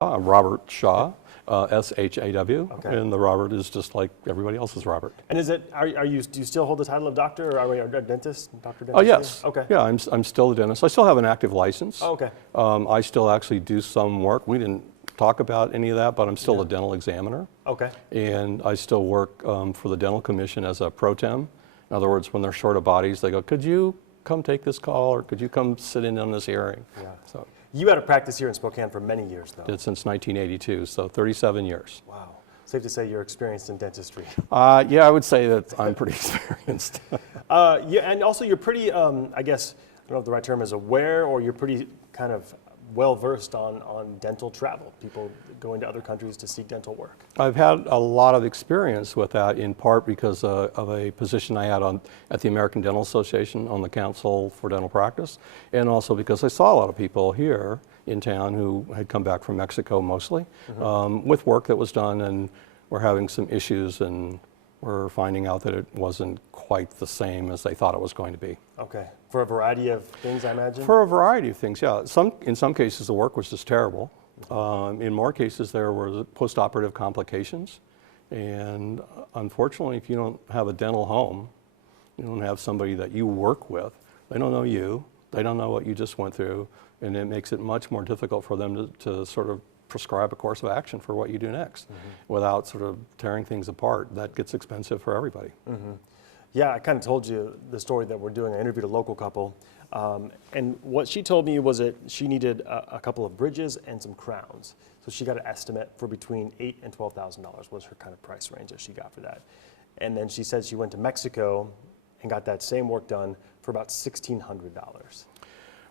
I'm Robert Shaw, S-H-A-W, Okay. and the Robert is just like everybody else's Robert. And is it, do you still hold the title of doctor, or are you a dentist, Dr. Dentist? Oh, yes. Okay. Yeah, I'm still a dentist. I still have an active license. Oh, okay. I still actually do some work. We didn't talk about any of that, but I'm still a dental examiner. Okay. And I still work for the Dental Commission as a pro tem. In other words, when they're short of bodies, they go, could you come take this call, or could you come sit in on this hearing? Yeah. So You had a practice here in Spokane for many years, though. did since 1982, so 37 years. Wow. Safe to say you're experienced in dentistry. Yeah, I would say that I'm pretty experienced. Yeah, and also you're pretty, I guess, I don't know if the right term is aware, or you're pretty kind of well-versed on dental travel, people going to other countries to seek dental work. I've had a lot of experience with that, in part because of a position I had at the American Dental Association on the Council for Dental Practice, and also because I saw a lot of people here in town who had come back from Mexico mostly, with work that was done, and were having some issues, and were finding out that it wasn't quite the same as they thought it was going to be. Okay. For a variety of things, I imagine? For a variety of things, yeah. In some cases, the work was just terrible. In more cases, there were post-operative complications. And unfortunately, if you don't have a dental home, you don't have somebody that you work with, they don't know you, they don't know what you just went through, and it makes it much more difficult for them to sort of prescribe a course of action for what you do next without sort of tearing things apart. That gets expensive for everybody. Yeah, I kind of told you the story that we're doing. I interviewed a local couple, and what she told me was that she needed a couple of bridges and some crowns. So she got an estimate for between $8,000 and $12,000 was her kind of price range that she got for that. And then she said she went to Mexico and got that same work done for about $1,600.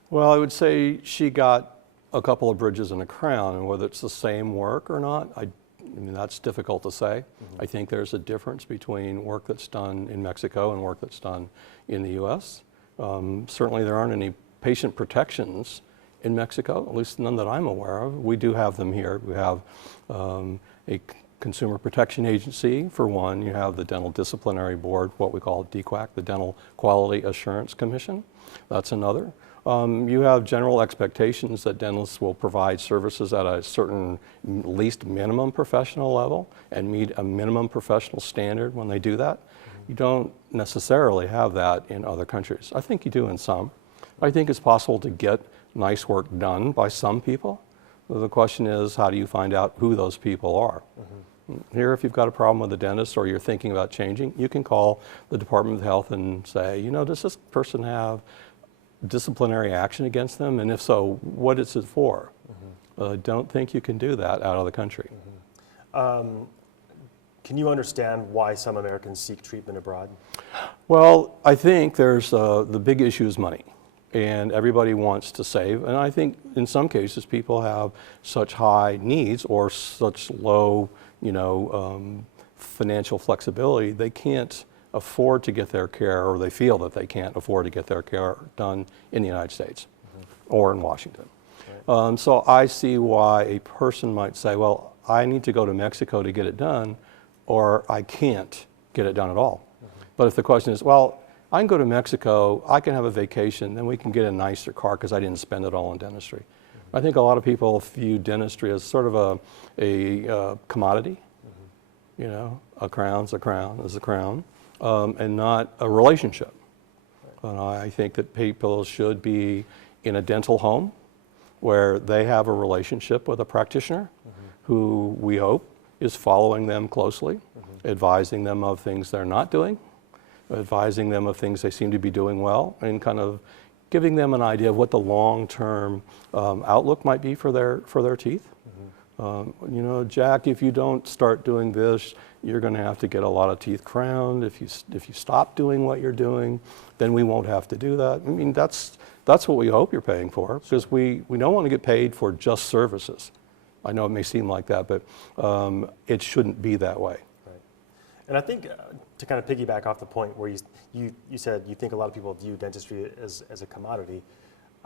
Well, I would say she got a couple of bridges and a crown, and whether it's the same work or not, I mean, that's difficult to say. I think there's a difference between work that's done in Mexico and work that's done in the U.S. Certainly there aren't any patient protections in Mexico, at least none that I'm aware of. We do have them here. We have a Consumer Protection Agency, for one. You have the Dental Disciplinary Board, what we call DQAC, the Dental Quality Assurance Commission. That's another. You have general expectations that dentists will provide services at a certain, least minimum professional level, and meet a minimum professional standard when they do that. You don't necessarily have that in other countries. I think you do in some. I think it's possible to get nice work done by some people. The question is, how do you find out who those people are? Here, if you've got a problem with a dentist or you're thinking about changing, you can call the Department of Health and say, you know, does this person have disciplinary action against them, and if so, what is it for? Don't think you can do that out of the country. Can you understand why some Americans seek treatment abroad? Well, I think there's the big issue is money, and everybody wants to save, and I think in some cases people have such high needs or such low, financial flexibility, they can't afford to get their care, or they feel that they can't afford to get their care done in the United States or in Washington. Right. So I see why a person might say, well, I need to go to Mexico to get it done, or I can't get it done at all. But if the question is, well, I can go to Mexico, I can have a vacation, then we can get a nicer car because I didn't spend it all on dentistry. I think a lot of people view dentistry as sort of a commodity. A crown's a crown is a crown. And not a relationship. And I think that people should be in a dental home where they have a relationship with a practitioner who we hope is following them closely, advising them of things they're not doing, advising them of things they seem to be doing well, and kind of giving them an idea of what the long-term outlook might be for their teeth. Jack, if you don't start doing this, you're going to have to get a lot of teeth crowned. If you stop doing what you're doing, then we won't have to do that. I mean, that's what we hope you're paying for, because we don't want to get paid for just services. I know it may seem like that, but it shouldn't be that way. Right. And I think to kind of piggyback off the point where you said you think a lot of people view dentistry as a commodity,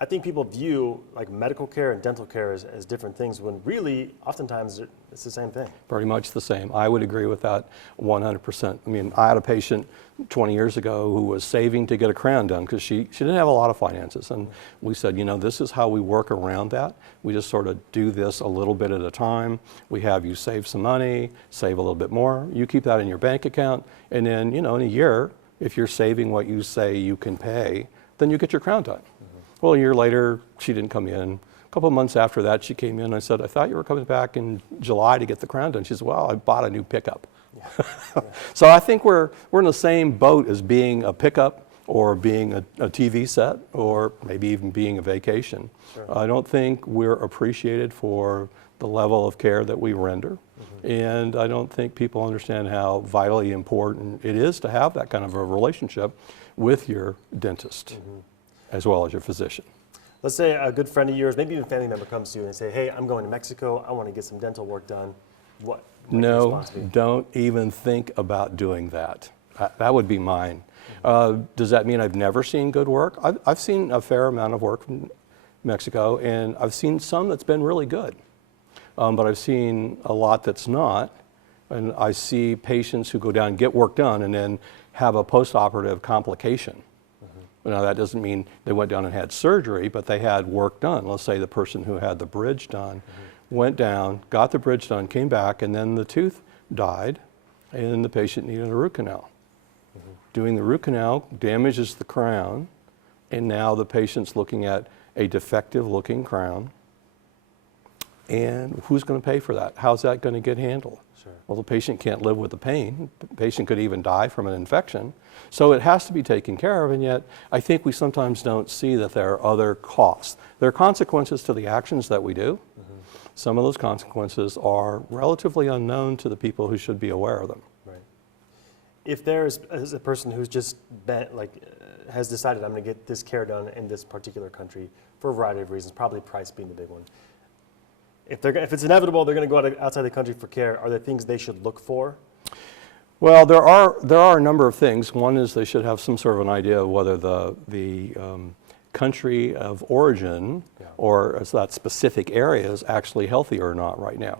I think people view like medical care and dental care as different things when really oftentimes it's the same thing. Pretty much the same. I would agree with that 100%. I mean, I had a patient 20 years ago who was saving to get a crown done because she didn't have a lot of finances. And we said, you know, this is how we work around that. We just sort of do this a little bit at a time. We have you save some money, save a little bit more. You keep that in your bank account. And then, you know, in a year, if you're saving what you say you can pay, then you get your crown done. Well, a year later, she didn't come in. A couple of months after that, she came in. I said, I thought you were coming back in July to get the crown done. She said, well, I bought a new pickup. Yeah. So I think we're in the same boat as being a pickup or being a TV set or maybe even being a vacation. Sure. I don't think we're appreciated for the level of care that we render. And I don't think people understand how vitally important it is to have that kind of a relationship with your dentist. As well as your physician. Let's say a good friend of yours, maybe even a family member comes to you and say, hey, I'm going to Mexico, I want to get some dental work done. What No, don't even think about doing that. That would be mine. Does that mean I've never seen good work? I've seen a fair amount of work from Mexico, and I've seen some that's been really good. But I've seen a lot that's not, and I see patients who go down and get work done and then have a post-operative complication. Now, that doesn't mean they went down and had surgery, but they had work done. Let's say the person who had the bridge done went down, got the bridge done, came back, and then the tooth died, and the patient needed a root canal. Doing the root canal damages the crown, and now the patient's looking at a defective-looking crown. And who's going to pay for that? How's that going to get handled? Sure. Well, the patient can't live with the pain. The patient could even die from an infection. So it has to be taken care of, and yet I think we sometimes don't see that there are other costs. There are consequences to the actions that we do. Some of those consequences are relatively unknown to the people who should be aware of them. Right. If there's a person who's just has decided I'm going to get this care done in this particular country for a variety of reasons, probably price being the big one. If it's inevitable they're going to go outside the country for care, are there things they should look for? Well, there are a number of things. One is they should have some sort of an idea of whether the country of origin or that specific area is actually healthy or not right now.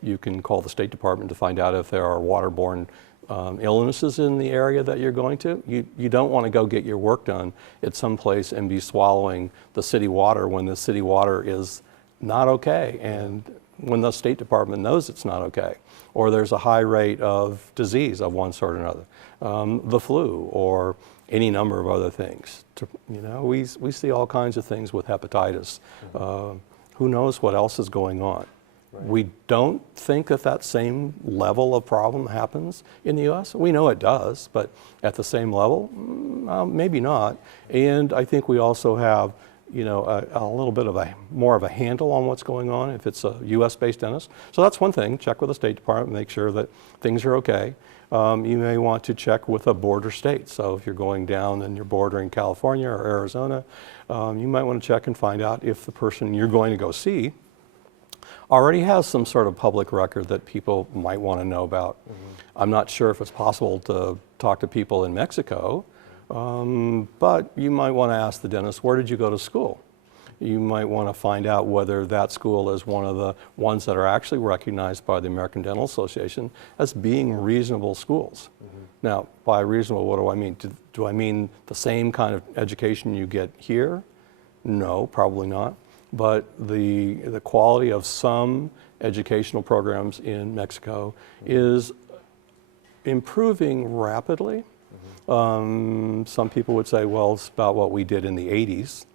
You can call the State Department to find out if there are waterborne illnesses in the area that you're going to. You don't want to go get your work done at some place and be swallowing the city water when the city water is not okay, and when the State Department knows it's not okay, or there's a high rate of disease of one sort or another, the flu or any number of other things. You know, we see all kinds of things with hepatitis. Who knows what else is going on? Right. We don't think that same level of problem happens in the U.S. We know it does, but at the same level, maybe not. And I think we also have a little bit of more of a handle on what's going on if it's a U.S.-based dentist. So that's one thing. Check with the State Department, make sure that things are okay. You may want to check with a border state. So if you're going down and you're bordering California or Arizona, you might want to check and find out if the person you're going to go see already has some sort of public record that people might want to know about. I'm not sure if it's possible to talk to people in Mexico, but you might want to ask the dentist, where did you go to school? You might want to find out whether that school is one of the ones that are actually recognized by the American Dental Association as being reasonable schools. Now, by reasonable, what do I mean? Do I mean the same kind of education you get here? No, probably not. But the quality of some educational programs in Mexico is improving rapidly. Some people would say, well, it's about what we did in the 80s.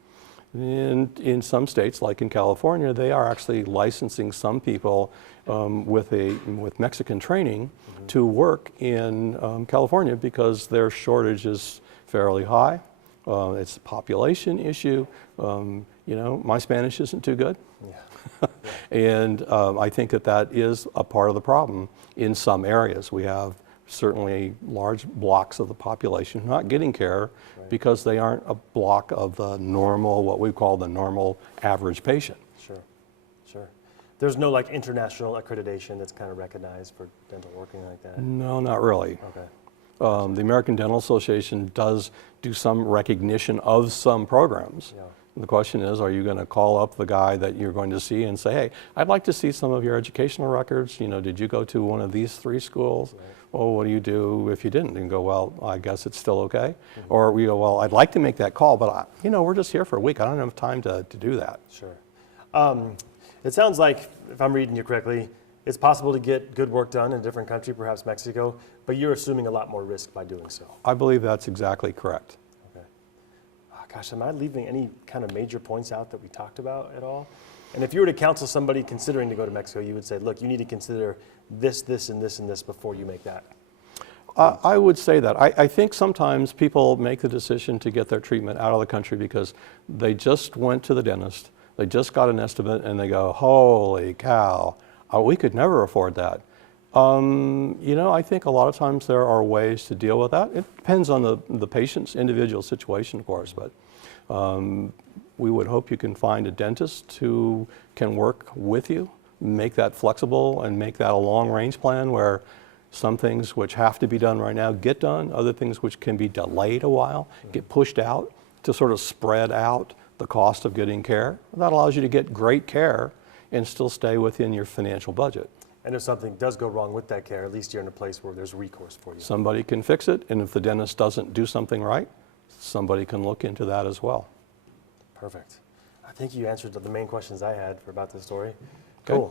And in some states, like in California, they are actually licensing some people with Mexican training to work in California because their shortage is fairly high. It's a population issue. You know, my Spanish isn't too good. And I think that is a part of the problem in some areas. We have certainly large blocks of the population not getting care because they aren't a block of the normal, what we call the normal average patient. Sure. There's no like international accreditation that's kind of recognized for dental working like that? No, not really. Okay. The American Dental Association does do some recognition of some programs, The question is, are you going to call up the guy that you're going to see and say, hey, I'd like to see some of your educational records. You know, did you go to one of these 3 schools? Right. Well, what do you do if you didn't? And go, well, I guess it's still okay. Or we go, well, I'd like to make that call, but you know, we're just here for a week. I don't have time to do that. Sure. It sounds like, if I'm reading you correctly, it's possible to get good work done in a different country, perhaps Mexico, but you're assuming a lot more risk by doing so. I believe that's exactly correct. Okay. Oh, gosh, am I leaving any kind of major points out that we talked about at all? And if you were to counsel somebody considering to go to Mexico, you would say, look, you need to consider this, this, and this, and this before you make that. I would say that. I think sometimes people make the decision to get their treatment out of the country because they just went to the dentist, they just got an estimate, and they go, holy cow, we could never afford that. You know, I think a lot of times there are ways to deal with that. It depends on the patient's individual situation, of course, but we would hope you can find a dentist who can work with you, make that flexible, and make that a long-range plan where some things which have to be done right now get done, other things which can be delayed a while, get pushed out to sort of spread out the cost of getting care. That allows you to get great care and still stay within your financial budget. And if something does go wrong with that care, at least you're in a place where there's recourse for you. Somebody can fix it, and if the dentist doesn't do something right, somebody can look into that as well. Perfect. I think you answered the main questions I had about this story. Okay. Cool.